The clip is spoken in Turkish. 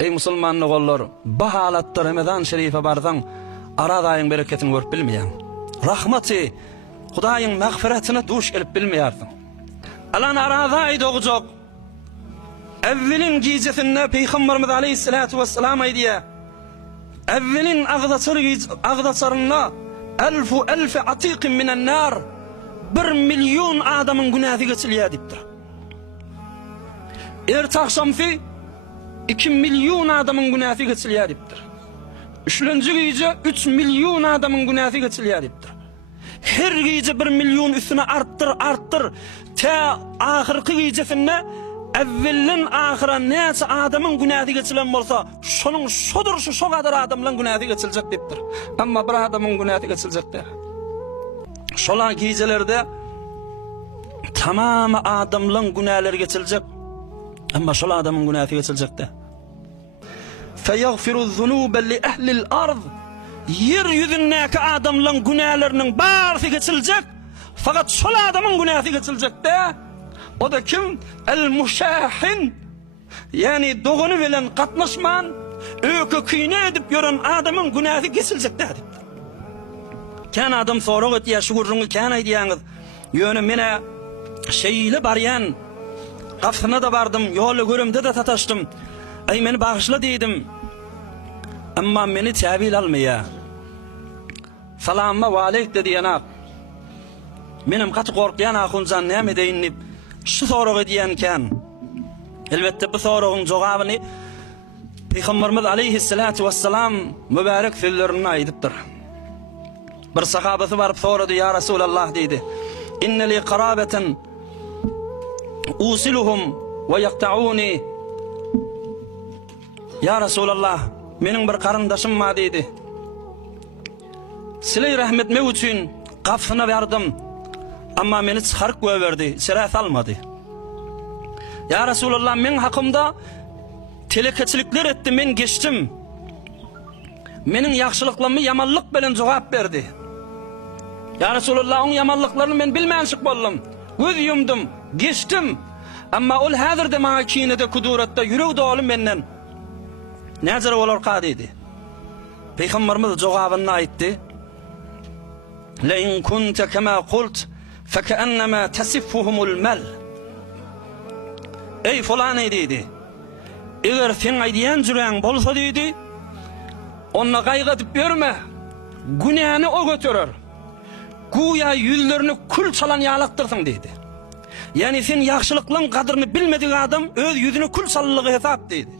Ey musulmanlı gollar, bahalatda Ramazan şerife bardan aradaýyň bereketini görüp bilmeýän. Rahmaty, Hudaýyň magfiretine duş gelip bilmeýärdiň. Alan aradaý dogujak. Evvelin gijesinde Peygamberimiz Aleyhissalatu vesselam aýdýa. Evvelin agdaçarynda elf atiqin minen nar. 1 milyon adamın günahı geçilýär dipdir. Ertaşamfi 2 milyon adamın günahı geçilýär dipdir. Üçüncü gece 3 milyon adamın günahı geçilýär dipdir. Her gece 1 milyon üstüne arttır. Ta ahirki gecesinde evvelin ahira näçe adamın günahı geçilen bolsa, şonuň şodurşy şo kadar adamlaryň günahı geçiljek dipdir. Amma bir adamın günahı geçiljekdir. Şola gijelerde tamamı adamlaryň günahları geçiljek. Amma şol adamın günahı geçiljekdir. فَيَغْفِرُ الذُّنُوبَ لِأَهْلِ الْأَرْضِ Yer yüzündeki adamların günahlarının barisi geçilecek. Fakat şol adamın günahı geçilecek de. O da kim? El-Muşahin. Yani doğunu bilen katlaşman, öykü kıyne edip yoran adamın günahı geçilecek de. Kan adam sorak etýär, şu gurrunu kan aýdýaňyz. Ýöne mene şeýle barýan. Gafsyna da bardım, ýoly görümde de tataşdym. Ay meni bağışla diýdim. Amma meni täbil almaýar. Salamma we aleyk dedi ýana. Menim gaty gorkýan ahunjan näme deýinip şu sorak edýänken. Elbetde bu soragyň jogabyny Peygamberimiz Aleyhissalatu vesselam mübarek sözlerini aýdypdyr. Bir sahabasy baryp sorady, ya Resulallah diýdi. Inne li qarabatan usiluhum ve yaqta'uni. Ya Resulallah, menin bir qarindaşym ma diýdi. Silay rahmetmek üçin gafsyna berdim. Amma meni çykaryp goýberdi, içeri salmady. Ya Resulallah, men hakymda telekeçilikler etdi, men geçtim. Menin ýagşylyklarymy yamanlyk bilen jogap berdi. Ya Resulallah, oň yamanlyklaryny men bilmänçik boldum. Göz yumdum, geçtim. Amma ol häzirde maňa kinede kuduratda ýürek doly menden. Näzir bolar qadidi. Peygamberimiz jogabyny aýtdy. La in kunta kama qult fakaannama tasiffuhumul mal. Ey falan dedi. Eger sen aýdýan jüreň bolsa dedi, ona gaýgatyp berme. Günäni o götürer. Guya yüzlerini kul çalan ýalakdyrsyň dedi. Yani sen ýagşylyklaryň gadryny bilmedik adam öz yüzüni kul çallygy hesap dedi.